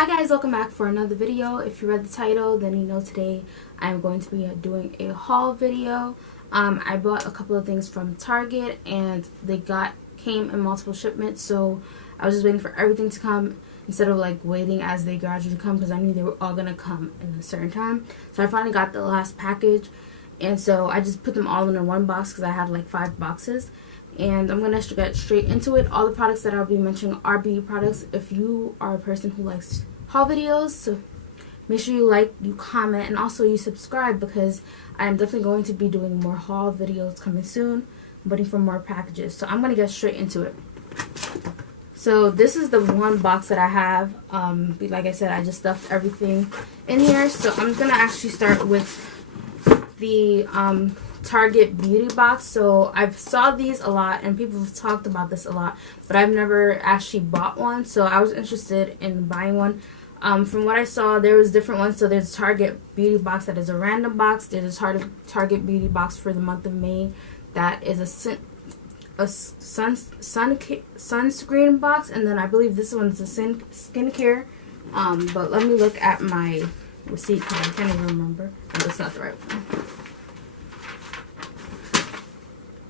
Hi guys, welcome back for another video. If you read the title, then you know today I'm going to be doing a haul video. I bought a couple of things from Target and they came in multiple shipments, so I was just waiting for everything to come instead of like waiting as they gradually come, because I knew they were all gonna come in a certain time. So I finally got the last package, and so I just put them all in one box because I had like 5 boxes. And I'm going to get straight into it. All the products that I'll be mentioning are beauty products. If you are a person who likes haul videos, so make sure you like, you comment, and also you subscribe, because I'm definitely going to be doing more haul videos coming soon. I'm waiting for more packages. So I'm going to get straight into it. So this is the one box that I have. Like I said, I just stuffed everything in here. So I'm going to actually start with the Target beauty box. So I've saw these a lot and people have talked about this a lot, but I've never actually bought one, so I was interested in buying one. From what I saw, there was different ones. So there's a Target beauty box that is a random box. There's a Target beauty box for the month of May that is a sunscreen box, and then I believe this one's a skincare. But let me look at my receipt because I can't even remember. No, that's not the right one.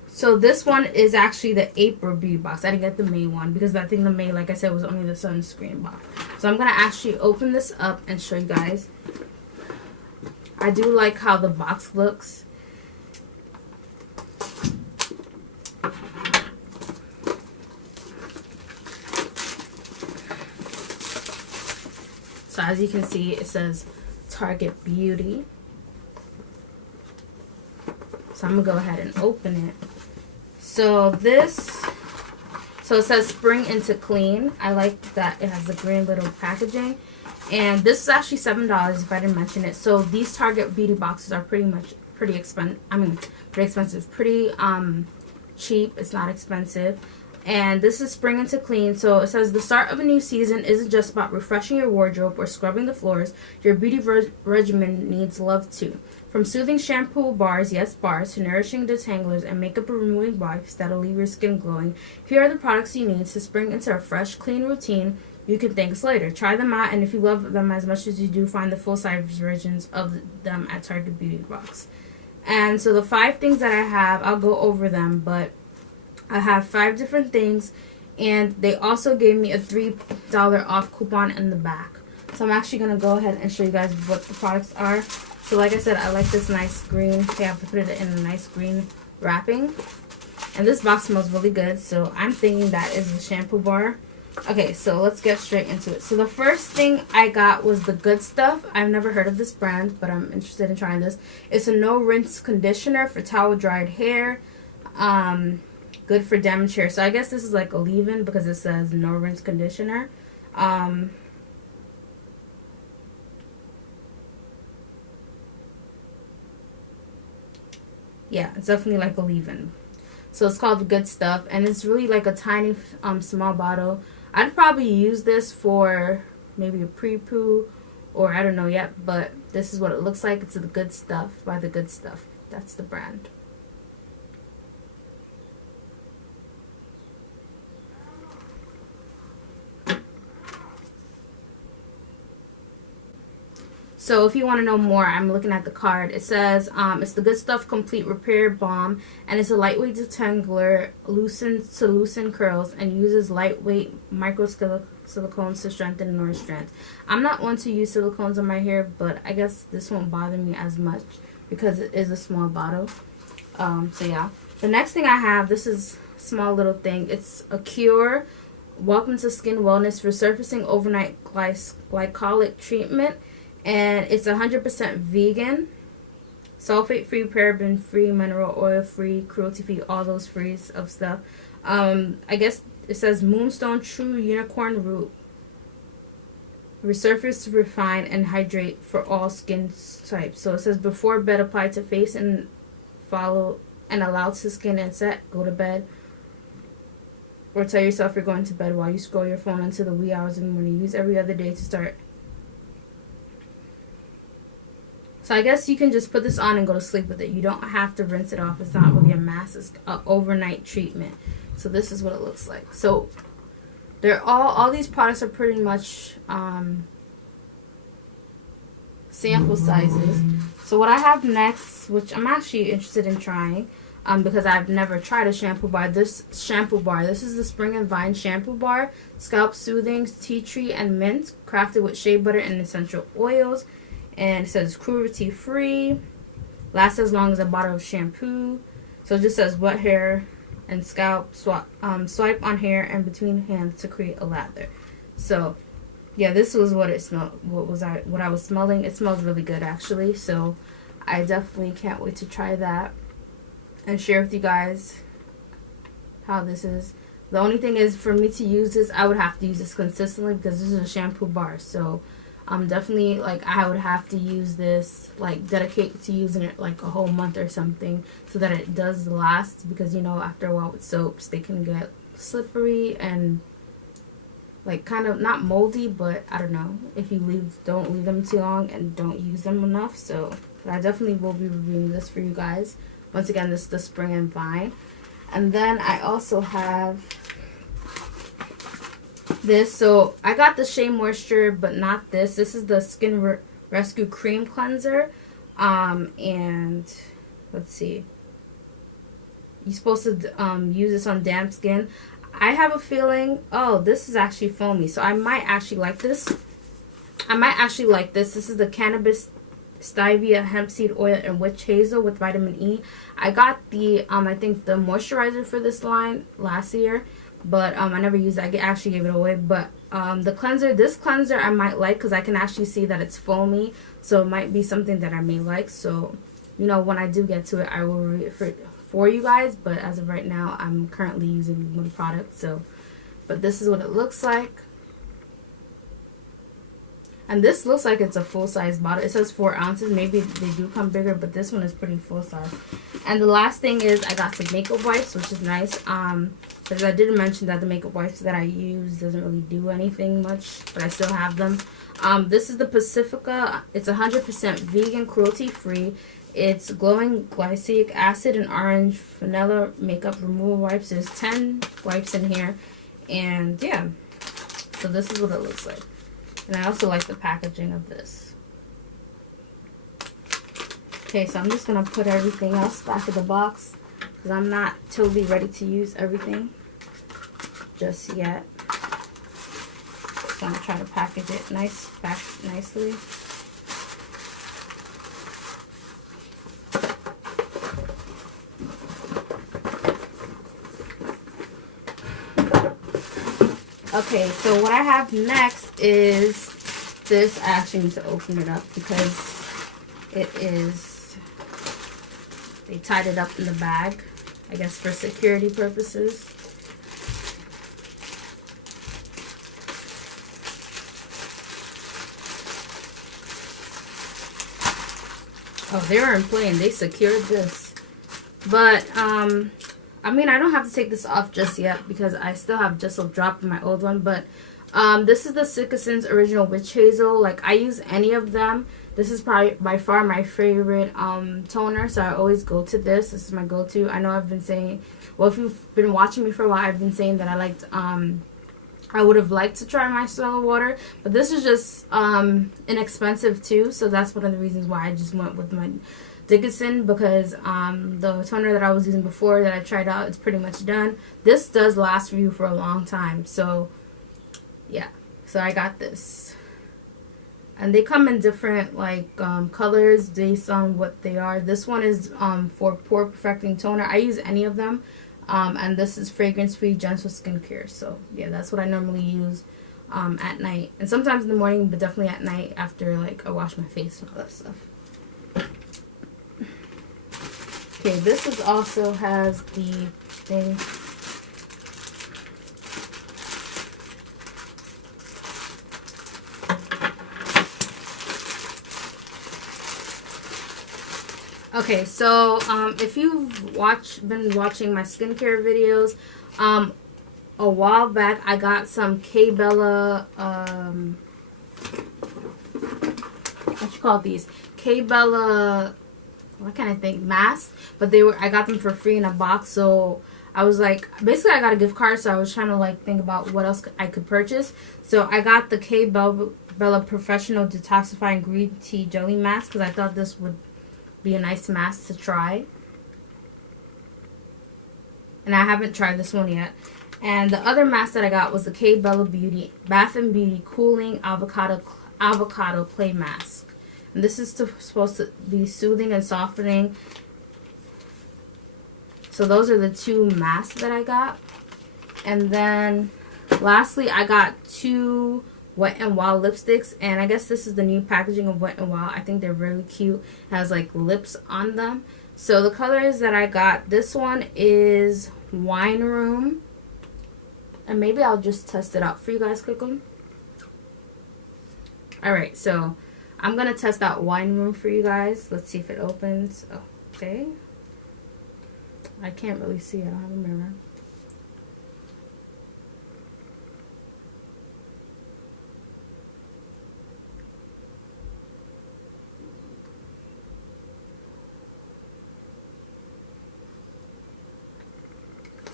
So this one is actually the April beauty box. I didn't get the May one because I think the May, like I said, was only the sunscreen box. So I'm going to actually open this up and show you guys. I do like how the box looks. So as you can see, it says Target Beauty. So I'm going to go ahead and open it. So it says Spring into Clean. I like that it has the green little packaging. And this is actually $7 if I didn't mention it. So these Target beauty boxes are pretty expensive. Pretty cheap. It's not expensive. And this is Spring into Clean. So it says the start of a new season isn't just about refreshing your wardrobe or scrubbing the floors. Your beauty regimen needs love too. From soothing shampoo bars, yes bars, to nourishing detanglers and makeup removing wipes that'll leave your skin glowing, here are the products you need to spring into a fresh, clean routine you can thank us later. Try them out, and if you love them as much as you do, find the full-size versions of them at Target Beauty Box. And so the 5 things that I have, I'll go over them, but I have 5 different things, and they also gave me a $3 off coupon in the back. So I'm actually going to go ahead and show you guys what the products are. So like I said, I like this nice green. They have to put it in a nice green wrapping. And this box smells really good, so I'm thinking that is a shampoo bar. Okay, so let's get straight into it. So the first thing I got was the Good Stuff. I've never heard of this brand, but I'm interested in trying this. It's a no-rinse conditioner for towel-dried hair. Good for damaged hair. So I guess this is like a leave-in because it says no-rinse conditioner. Yeah, it's definitely like a leave-in. So it's called Good Stuff, and it's really like a tiny, small bottle. I'd probably use this for maybe a pre-poo, or I don't know yet, but this is what it looks like. It's the Good Stuff by the Good Stuff. That's the brand. So if you want to know more, I'm looking at the card. It says it's the Good Stuff Complete Repair Balm, and it's a lightweight detangler, loosen curls, and uses lightweight micro silicones to strengthen and nourish strands. I'm not one to use silicones on my hair, but I guess this won't bother me as much because it is a small bottle. So yeah. The next thing I have, this is a small little thing. It's Acure Welcome to Skin Wellness Resurfacing Overnight Glycolic Treatment. And it's 100% vegan, sulfate-free, paraben-free, mineral oil-free, cruelty-free, all those frees of stuff. I guess it says Moonstone True Unicorn Root. Resurface, refine, and hydrate for all skin types. So it says before bed, apply to face and follow and allow to skin and set. Go to bed. Or tell yourself you're going to bed while you scroll your phone until the wee hours in the morning. Use every other day to start. So I guess you can just put this on and go to sleep with it. You don't have to rinse it off. It's not really a massive overnight treatment. So this is what it looks like. So they're all these products are pretty much sample sizes. So what I have next, which I'm actually interested in trying, because I've never tried a shampoo bar. This is the Spring and Vine shampoo bar. Scalp soothing, tea tree and mint, crafted with shea butter and essential oils. And it says cruelty free, lasts as long as a bottle of shampoo. So it just says wet hair and scalp, swipe on hair and between hands to create a lather. So yeah, this was what it smelled. What I was smelling. It smells really good actually. So I definitely can't wait to try that and share with you guys how this is. The only thing is, for me to use this, I would have to use this consistently because this is a shampoo bar. So definitely, like, I would have to use this, like, dedicate to using it like a whole month or something so that it does last, because, you know, after a while with soaps, they can get slippery and, like, kind of not moldy, but I don't know, if you don't leave them too long and don't use them enough. So I definitely will be reviewing this for you guys. Once again, this is the Spring and Vine. And then I also have this. So I got the Shea Moisture, but not this. This is the Skin Rescue Cream Cleanser. And let's see. You're supposed to use this on damp skin. I have a feeling, oh, this is actually foamy. So I might actually like this. This is the Cannabis Stevia Hemp Seed Oil and Witch Hazel with vitamin E. I got the I think the moisturizer for this line last year, but I never used it. I actually gave it away. But this cleanser I might like, because I can actually see that it's foamy, so it might be something that I may like. So, you know, when I do get to it, I will review it for you guys. But as of right now, I'm currently using one product. So, but this is what it looks like. And this looks like it's a full-size bottle. It says 4 ounces. Maybe they do come bigger, but this one is pretty full-size. And the last thing is I got some makeup wipes, which is nice. Because I did mention that the makeup wipes that I use doesn't really do anything much, but I still have them. This is the Pacifica. It's 100% vegan, cruelty-free. It's glowing glycolic acid and orange vanilla makeup removal wipes. There's 10 wipes in here. And yeah, so this is what it looks like. And I also like the packaging of this. Okay, so I'm just going to put everything else back in the box, because I'm not totally ready to use everything just yet. So I'm trying to package it back nicely. Okay, so what I have next is this. I actually need to open it up because they tied it up in the bag, I guess for security purposes. Oh, they weren't playing. They secured this. But, I mean, I don't have to take this off just yet because I still have just a drop in my old one. But this is the Dickinson's Original Witch Hazel. Like, I use any of them. This is probably by far my favorite toner, so I always go to this. This is my go-to. I know I've been saying, well, if you've been watching me for a while, I've been saying that I would have liked to try micellar water, but this is just inexpensive too, so that's one of the reasons why I just went with my Dickinson, because the toner that I was using before that I tried out, it's pretty much done. This does last for you for a long time, so yeah, so I got this. And they come in different like colors based on what they are. This one is for pore perfecting toner. I use any of them. And this is fragrance free gentle skincare. So yeah, that's what I normally use at night. And sometimes in the morning, but definitely at night after like I wash my face and all that stuff. Okay, this is also has the thing. Okay, so if you've been watching my skincare videos, a while back I got some K-Bella, what you call these? K-Bella, what can I think? Masks, but I got them for free in a box, so I was like, basically I got a gift card, so I was trying to like think about what else I could purchase. So I got the Bella Professional Detoxifying Green Tea Jelly Mask because I thought this would be a nice mask to try. And I haven't tried this one yet. And the other mask that I got was the Bella Beauty Bath and Beauty Cooling Avocado Clay Mask. And this is supposed to be soothing and softening. So those are the two masks that I got. And then lastly, I got two Wet n Wild lipsticks. And I guess this is the new packaging of Wet n Wild. I think they're really cute. It has like lips on them. So the colors that I got, this one is Wine Room. And maybe I'll just test it out for you guys quickly. Alright, so I'm going to test out Wine Room for you guys. Let's see if it opens. Okay. I can't really see. I don't have a mirror.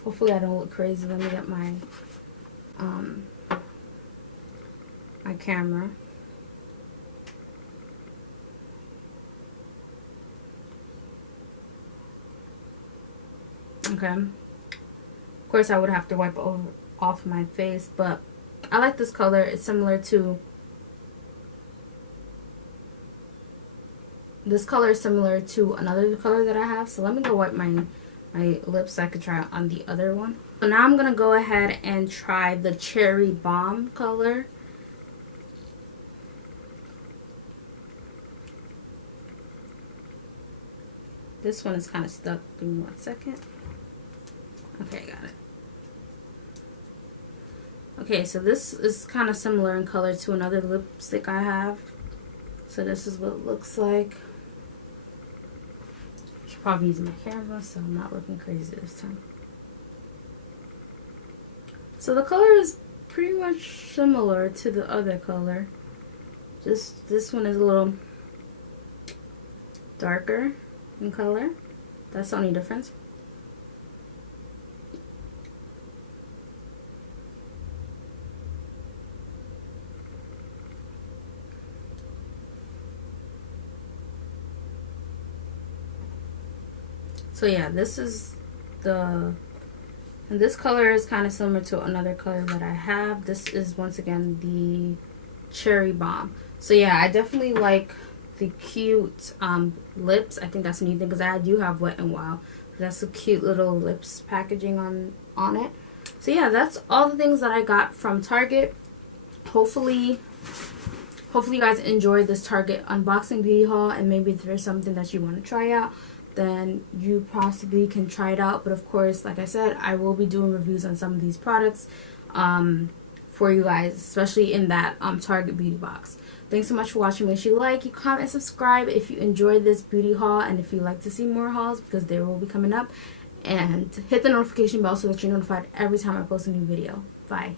Hopefully I don't look crazy. Let me get my my camera. Okay. Of course I would have to wipe off my face, but I like this color. It's similar to another color that I have. So let me go wipe my lips so I could try it on the other one. So now I'm going to go ahead and try the Cherry Bomb color. This one is kind of stuck. Give me 1 second. Okay, I got it. Okay, so this is kind of similar in color to another lipstick I have. So this is what it looks like. I should probably use my camera so I'm not looking crazy this time. So the color is pretty much similar to the other color. Just this one is a little darker in color. That's the only difference. So yeah, this is and this color is kind of similar to another color that I have. This is once again the Cherry Bomb. So yeah, I definitely like the cute lips. I think that's a new thing because I do have Wet n Wild. That's a cute little lips packaging on it. So yeah, that's all the things that I got from Target. Hopefully you guys enjoyed this Target unboxing beauty haul, and maybe if there's something that you want to try out, then you possibly can try it out. But of course, like I said, I will be doing reviews on some of these products for you guys, especially in that Target beauty box. Thanks so much for watching. Make sure you like, you comment, and subscribe if you enjoyed this beauty haul, and if you'd like to see more hauls, because they will be coming up. And hit the notification bell so that you're notified every time I post a new video. Bye.